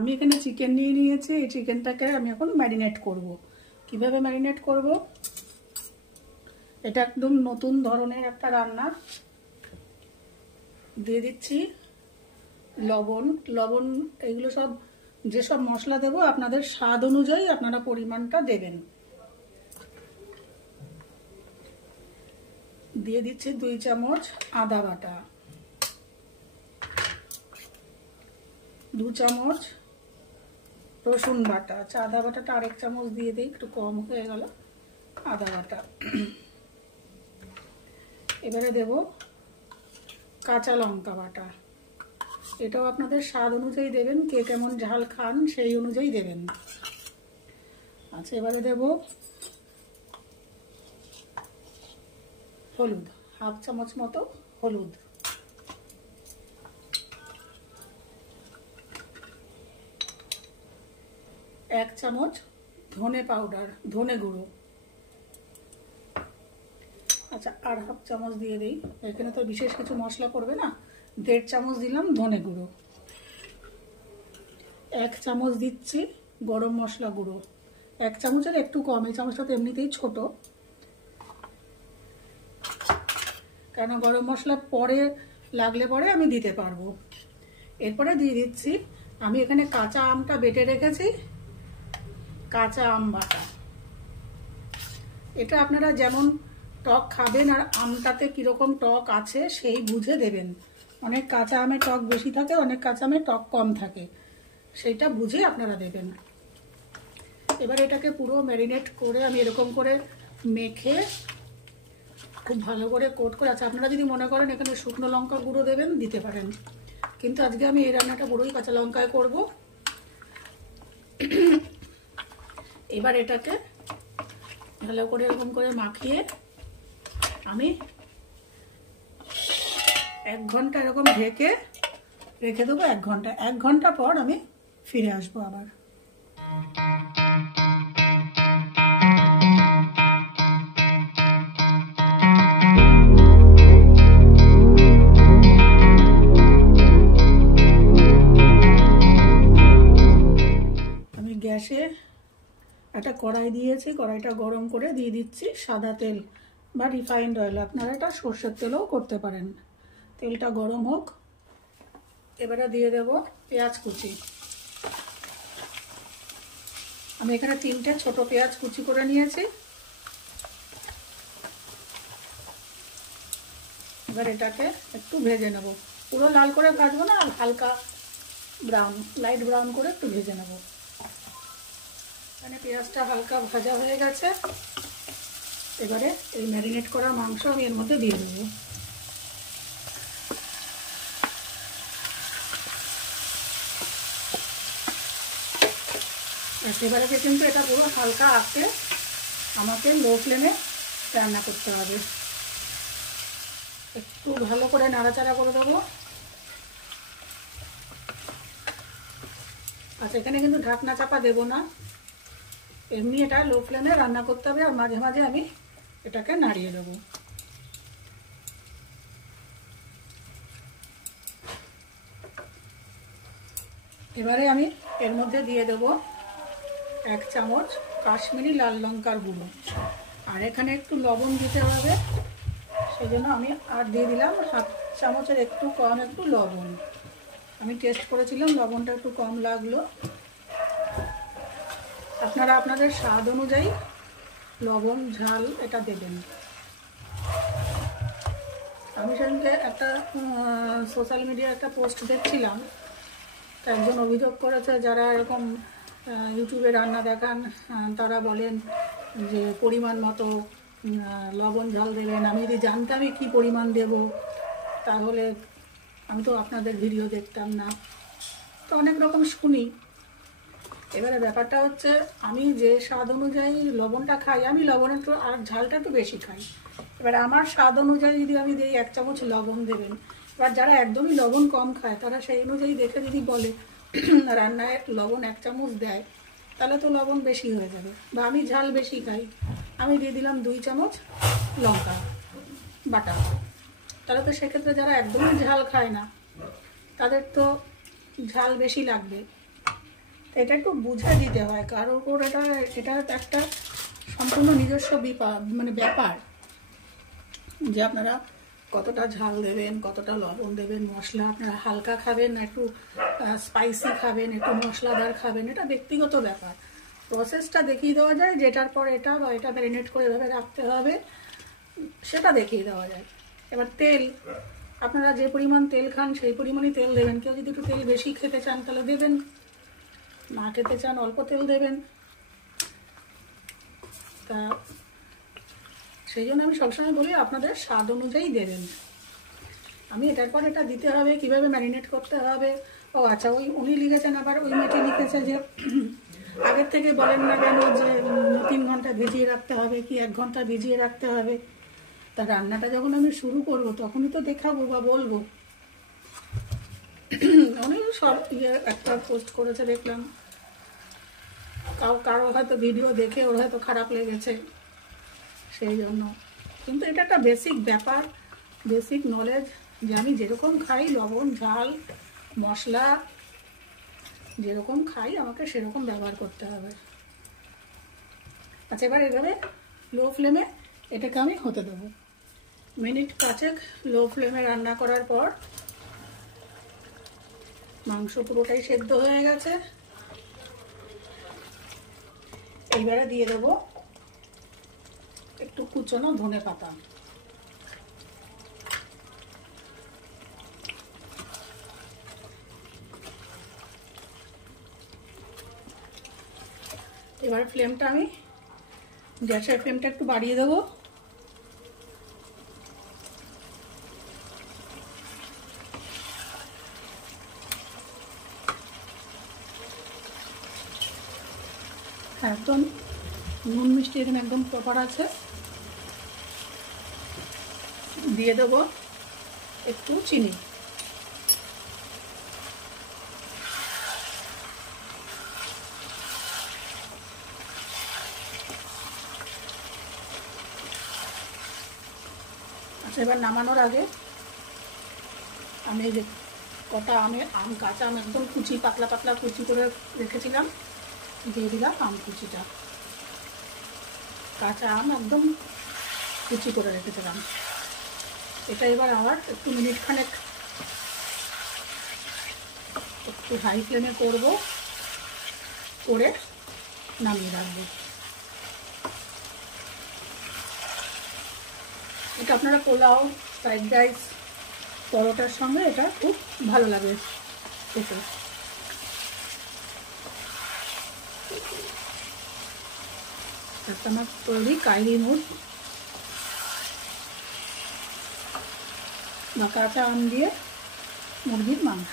আমি এখানে চিকেন নিয়ে নিয়েছি। এই চিকেনটাকে আমি এখন ম্যারিনেট করব। কিভাবে ম্যারিনেট করব, এটা একদম নতুন ধরনের একটা রান্না। দিয়ে দিচ্ছি লবণ, এগুলো সব যেসব মশলা দেবো আপনাদের স্বাদ অনুযায়ী আপনারা পরিমাণটা দেবেন। দিয়ে দিচ্ছি 2 চামচ আদা বাটা, 2 চামচ রসুন বাটা। আচ্ছা, আদা বাটাটা আরেক চামচ দিয়ে দিই, একটু কম হয়ে গেল আদা বাটা। এবারে দেব কাঁচা লঙ্কা বাটা, এটাও আপনাদের স্বাদ অনুযায়ী দেবেন, কে কেমন ঝাল খান সেই অনুযায়ী দেবেন। আচ্ছা, এবারে দেব হলুদ, 1/2 চামচ মতো হলুদ। এক চামচ ধনে পাউডার, ধনে গুঁড়ো। আচ্ছা, আর 1/2 চামচ দিয়ে দিই, এখানে তো বিশেষ কিছু মশলা পড়বে না। 1.5 চামচ দিলাম ধনে গুঁড়ো। 1 চামচ দিচ্ছি গরম মশলা গুঁড়ো, 1 চামচের একটু কম, এই চামচটা তো এমনিতেই ছোট, কেন গরম মশলা পরে লাগলে পরে আমি দিতে পারবো। এরপরে দিয়ে দিচ্ছি, আমি এখানে কাঁচা আমটা বেটে রেখেছি, কাঁচা আম বাটা। এটা আপনারা যেমন টক খাবেন আর আমটাতে কিরকম টক আছে সেই বুঝে দেবেন। অনেক কাঁচা আমে টক বেশি থাকে, অনেক কাঁচা আমে টক কম থাকে, সেইটা বুঝে আপনারা দেবেন। এবার এটাকে পুরো ম্যারিনেট করে আমি এরকম করে মেখে খুব ভালো করে কোট করে। আচ্ছা, আপনারা যদি মনে করেন এখানে শুকনো লঙ্কা গুঁড়ো দেবেন দিতে পারেন, কিন্তু আজকে আমি এই রান্নাটা পুরোই কাঁচা লঙ্কায় করব। এবার এটাকে ভালো করে এরকম করে মাখিয়ে আমি 1 ঘন্টা এরকম ঢেকে রেখে দেবো। 1 ঘন্টা পর আমি ফিরে আসবো আবার। আমি গ্যাসে একটা কড়াই দিয়েছি, কড়াইটা গরম করে দিয়ে দিচ্ছি সাদা তেল বা রিফাইন্ড অয়েল, আপনারা এটা সর্ষের তেলও করতে পারেন। তেলটা গরম হোক। এবারে দিয়ে দেব পেঁয়াজ কুচি। আমি এখানে 3টে ছোট পেঁয়াজ কুচি করে নিয়েছি। এবার এটাকে একটু ভেজে নেব, পুরো লাল করে ভাজবো না, হালকা ব্রাউন, লাইট ব্রাউন করে একটু ভেজে নেব। এখানে পেঁয়াজটা হালকা ভাজা হয়ে গেছে। এবারে এই ম্যারিনেট করা মাংস আমি এর মধ্যে দিয়ে দেবো। এবারে কিন্তু এটা পুরো হালকা আঁচে আমাকে লো ফ্লেমে রান্না করতে হবে। একটু ভালো করে নাড়াচাড়া করে দেবো। আচ্ছা, এখানে কিন্তু ঢাকনা চাপা দেবো না, এমনি এটা লো ফ্লেমে রান্না করতে হবে, আর মাঝে মাঝে আমি এটাকে নাড়িয়ে দেবো। এবারে আমি এর মধ্যে দিয়ে দেবো 1 চামচ কাশ্মীরি লাল লঙ্কার গুঁড়ো, আর এখানে একটু লবণ দিতে হবে, সেজন্য আমি আর দিয়ে দিলাম 1/2 চামচের একটু কম একটু লবণ। আমি টেস্ট করেছিলাম, লবণটা একটু কম লাগলো। আপনারা আপনাদের স্বাদ অনুযায়ী লবণ ঝাল এটা দেবেন। আমি সেদিনকে একটা সোশ্যাল মিডিয়ায় একটা পোস্ট দেখছিলাম, একজন অভিযোগ করেছে যারা এরকম ইউটিউবে রান্না দেখান তারা বলেন যে পরিমাণ মতো লবণ ঝাল দেবেন। আমি যদি জানতামই কী পরিমাণ দেব তাহলে আমি তো আপনাদের ভিডিও দেখতাম না। তো অনেক রকম শুনি। এবারে ব্যাপারটা হচ্ছে, আমি যে স্বাদ অনুযায়ী লবণটা খাই, আমি লবণ একটু আর ঝালটা একটু বেশি খাই। এবার আমার স্বাদ অনুযায়ী যদি আমি দিই 1 চামচ লবণ দেবেন। এবার যারা একদমই লবণ কম খায় তারা সেই অনুযায়ী দেখে যদি বলে রান্নায় লবণ 1 চামচ দেয়, তাহলে তো লবণ বেশি হয়ে যাবে। বা আমি ঝাল বেশি খাই, আমি দিয়ে দিলাম 2 চামচ লঙ্কা বাটা, তাহলে তো সেক্ষেত্রে যারা একদমই ঝাল খায় না তাদের তো ঝাল বেশি লাগবে। এটা একটু বুঝে দিতে হয়, কারোর ওপর এটা একটা সম্পূর্ণ নিজস্ব মানে ব্যাপার, যে আপনারা কতটা ঝাল দেবেন, কতটা লবণ দেবেন, মশলা আপনারা হালকা খাবেন না একটু স্পাইসি খাবেন, একটু মশলাদার খাবেন, এটা ব্যক্তিগত ব্যাপার। প্রসেসটা দেখিয়ে দেওয়া যায়, যেটার পর এটা বা এটা ম্যারিনেট করে এভাবে রাখতে হবে সেটা দেখিয়ে দেওয়া যায়। এবার তেল, আপনারা যে পরিমাণ তেল খান সেই পরিমাণই তেল দেবেন। কেউ যদি একটু তেল বেশি খেতে চান তাহলে দেবেন, না খেতে চান অল্প তেল দেবেন। তা সেই জন্য আমি সবসময় বলি আপনাদের স্বাদ অনুযায়ী দেবেন। আমি এটার পর এটা দিতে হবে, কিভাবে ম্যারিনেট করতে হবে। ও আচ্ছা, উনি লিখেছেন, আবার ওই মেয়েটি লিখেছে যে আগের থেকে বলেন না কেন যে 3 ঘন্টা ভিজিয়ে রাখতে হবে কি 1 ঘন্টা ভিজিয়ে রাখতে হবে। তা রান্নাটা যখন আমি শুরু করব তখনই তো দেখাবো বা বলবো। অনেক সব একটা পোস্ট করেছে দেখলাম, কারো হয়তো ভিডিও দেখে ওর হয়তো খারাপ লেগেছে, সেই জন্য। কিন্তু এটা একটা বেসিক ব্যাপার, বেসিক নলেজ, যে আমি যেরকম খাই লবণ ঝাল মশলা যেরকম খাই আমাকে সেরকম ব্যবহার করতে হবে। আচ্ছা, এবার এভাবে লো ফ্লেমে এটাকে আমি হতে দেবো। মিনিট 5 লো ফ্লেমে রান্না করার পর মাংস পুরোটাই সেদ্ধ হয়ে গেছে। এইবারে দিয়ে দেবো একটু কুচনো ধনে পাতা। এবার ফ্লেমটা আমি গ্যাসের ফ্লেমটা একটু বাড়িয়ে দেবো। একদম নুন মিষ্টি এখানে একদম প্রপার আছে। দিয়ে দেবো একটু চিনি। আচ্ছা, এবার নামানোর আগে আমি যে কটা কাঁচা আম একদম পাতলা পাতলা কুচি করে রেখেছিলাম, দিয়ে দিলাম আম কুচিটা। কাঁচা আম একদম কুচি করে রেখেছিলাম। এটা এবার আবার একটু মিনিট খানেক একটু হাই ফ্লেমে করবো, করে নামিয়ে রাখবো। এটা আপনারা পোলাও, ফ্রাইড রাইস, পরোটার সঙ্গে এটা খুব ভালো লাগে খেতে। একটা আমার তৈরি কাইরি মুড বা কাঁচা আম দিয়ে মুরগির মাংস।